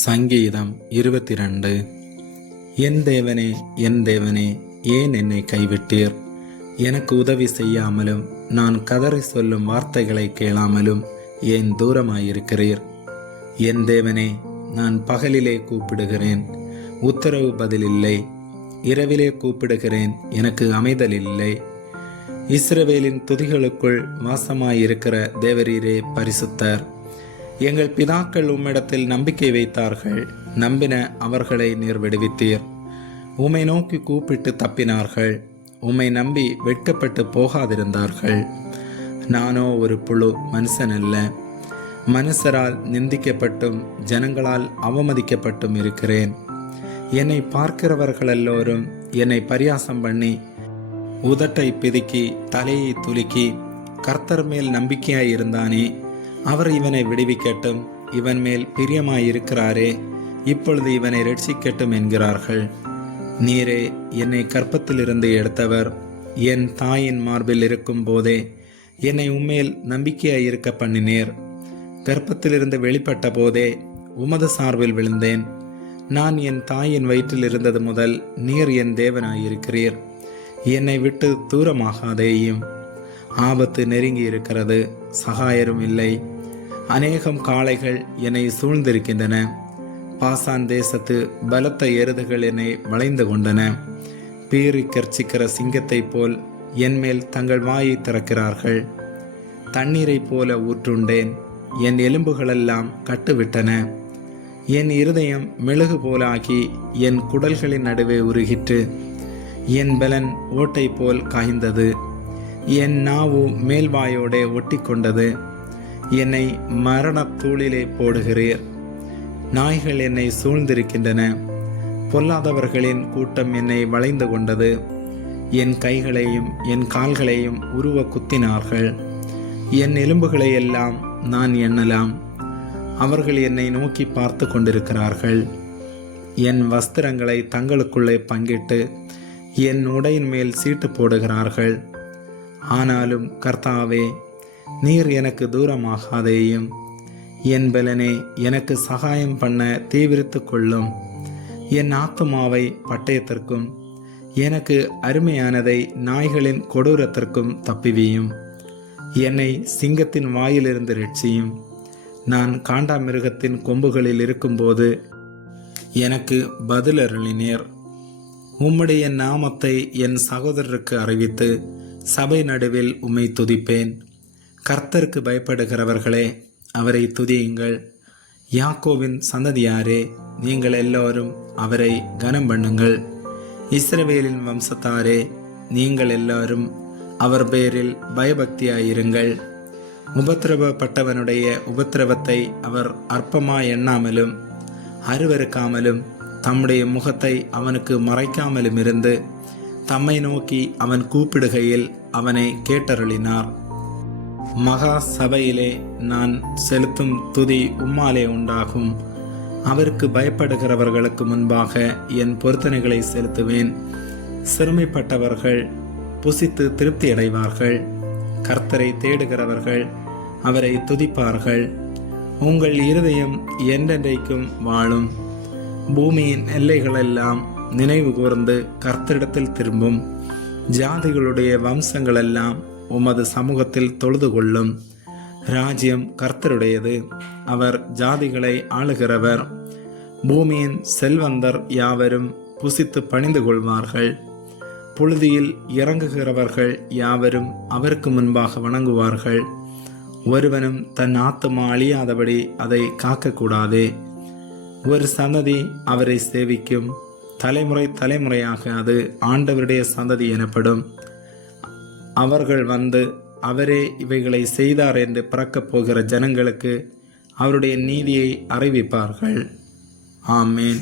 சங்கீதம் 22. என் தேவனே, என் தேவனே, ஏன் என்னை கைவிட்டீர்? எனக்கு உதவி செய்யாமலும் நான் கதறி சொல்லும் வார்த்தைகளை கேளாமலும் ஏன் தூரமாயிருக்கிறீர்? என் தேவனே, நான் பகலிலே கூப்பிடுகிறேன், உத்தரவு பதிலில்லை. இரவிலே கூப்பிடுகிறேன், எனக்கு அமைதல் இல்லை. இஸ்ரவேலின் துதிகளுக்குள் வாசமாயிருக்கிற தேவரீரே பரிசுத்தர். எங்கள் பிதாக்கள் உம்மிடத்தில் நம்பிக்கை வைத்தார்கள், நம்பின அவர்களை நீர் விடுவித்தீர். உம்மை நோக்கி கூப்பிட்டு தப்பினார்கள், உம்மை நம்பி வெட்கப்பட்டு போகாதிருந்தார்கள். நானோ ஒரு புழு, மனுஷன் அல்ல. மனுஷரால் நிந்திக்கப்பட்டும் ஜனங்களால் அவமதிக்கப்பட்டும் இருக்கிறேன். என்னை பார்க்கிறவர்கள் எல்லோரும் என்னை பரியாசம் பண்ணி உதட்டை பிதுக்கி தலையை துலுக்கி, கர்த்தர் மேல் நம்பிக்கையாயிருந்தானே, அவர் இவனை விடுவிக்கட்டும், இவன் மேல் பிரியமாயிருக்கிறாரே, இப்பொழுது இவனை ரட்சிக்கட்டும் என்கிறார்கள். நீரே என்னை கற்பத்திலிருந்து எடுத்தவர், என் தாயின் மார்பில் இருக்கும் போதே என்னை உம்மேல் நம்பிக்கையாயிருக்க பண்ணினீர். கர்ப்பத்திலிருந்து வெளிப்பட்ட போதே உமது சார்பில் விழுந்தேன். நான் என் தாயின் வயிற்றில் இருந்தது முதல் நீர் என் தேவனாயிருக்கிறீர். என்னை விட்டு தூரமாகாதேயும். ஆபத்து நெருங்கி இருக்கிறது, சகாயரும் இல்லை. அநேகம் காளைகள் என்னை சூழ்ந்திருக்கின்றன. பாசான் தேசத்து பலத்த எருதுகள் என்னை வளைந்து கொண்டன. பீறி கர்ச்சிக்கிற சிங்கத்தைப் போல் என்மேல் தங்கள் வாயை திறக்கிறார்கள். தண்ணீரை போல ஊற்றுண்டேன், என் எலும்புகளெல்லாம் கட்டுவிட்டன. என் இருதயம் மெழுகு போலாகி என் குடல்களின் நடுவே உருகிற்று. என் பலன் ஓட்டை போல் காய்ந்தது, என் நாவு மேல்வாயோடே ஒட்டி கொண்டது. என்னை மரணத்தூளிலே போடுகிறீர். நாய்கள் என்னை சூழ்ந்திருக்கின்றன, பொல்லாதவர்களின் கூட்டம் என்னை வளைந்து கொண்டது. என் கைகளையும் என் கால்களையும் உருவ குத்தினார்கள். என் எலும்புகளை எல்லாம் நான் எண்ணலாம். அவர்கள் என்னை நோக்கி பார்த்து கொண்டிருக்கிறார்கள். என் வஸ்திரங்களை தங்களுக்குள்ளே பங்கிட்டு என் உடையின் மேல் சீட்டு போடுகிறார்கள். ஆனாலும் கர்த்தாவே, நீர் எனக்கு தூரமாகாதேயும். என் பலனே, எனக்கு சகாயம் பண்ண தீவிரித்து கொள்ளும். என் ஆத்துமாவை பட்டயத்திற்கும் எனக்கு அருமையானதை நாய்களின் கொடூரத்திற்கும் தப்பிவியும். என்னை சிங்கத்தின் வாயிலிருந்து ரட்சியும். நான் காண்டாமிருகத்தின் கொம்புகளில் இருக்கும்போது எனக்கு பதிலருளினீர். உம்முடைய நாமத்தை என் சகோதரருக்கு அறிவித்து சபை நடுவில் உம்மை துதிப்பேன். கர்த்தருக்கு பயப்படுகிறவர்களே, அவரை துதியுங்கள். யாக்கோவின் சந்ததியாரே, நீங்கள் எல்லோரும் அவரை கனம் பண்ணுங்கள். இஸ்ரவேலின் வம்சத்தாரே, நீங்கள் எல்லாரும் அவர் பேரில் பயபக்தியாயிருங்கள். உபத்திரவப்பட்டவனுடைய உபத்திரவத்தை அவர் அற்பமாய் எண்ணாமலும் அருவருக்காமலும் தம்முடைய முகத்தை அவனுக்கு மறைக்காமலும் இருந்து தம்மை நோக்கி அவன் கூப்பிடுகையில் அவனை கேட்டருளினார். மகா சபையிலே நான் செலுத்தும் துதி உம்மாலே உண்டாகும். அவருக்கு பயப்படுகிறவர்களுக்கு முன்பாக என் பொருத்தனைகளை செலுத்துவேன். சிறுமைப்பட்டவர்கள் புசித்து திருப்தி அடைவார்கள். கர்த்தரை தேடுகிறவர்கள் அவரை துதிப்பார்கள். உங்கள் இருதயம் என்றென்றைக்கும் வாழும். பூமியின் எல்லைகளெல்லாம் நினைவு கூர்ந்து கர்த்தரிடத்தில் திரும்பும். ஜாதிகளுடைய வம்சங்களெல்லாம் உமது சமூகத்தில் தொழுது கொள்ளும். ராஜ்யம் கர்த்தருடையது, அவர் ஜாதிகளை ஆளுகிறவர். பூமியின் செல்வந்தர் யாவரும் புசித்து பணிந்து கொள்வார்கள். புழுதியில் இறங்குகிறவர்கள் யாவரும் அவருக்கு முன்பாக வணங்குவார்கள். ஒருவனும் தன் ஆத்துமா அழியாதபடி அதை காக்கக்கூடாதே. ஒரு சந்ததி அவரை சேவிக்கும், தலைமுறை தலைமுறையாக அது ஆண்டவருடைய சந்ததி எனப்படும். அவர்கள் வந்து அவரே இவைகளை செய்தார் என்று பிறக்கப் போகிற ஜனங்களுக்கு அவருடைய நீதியை அறிவிப்பார்கள். ஆமேன்.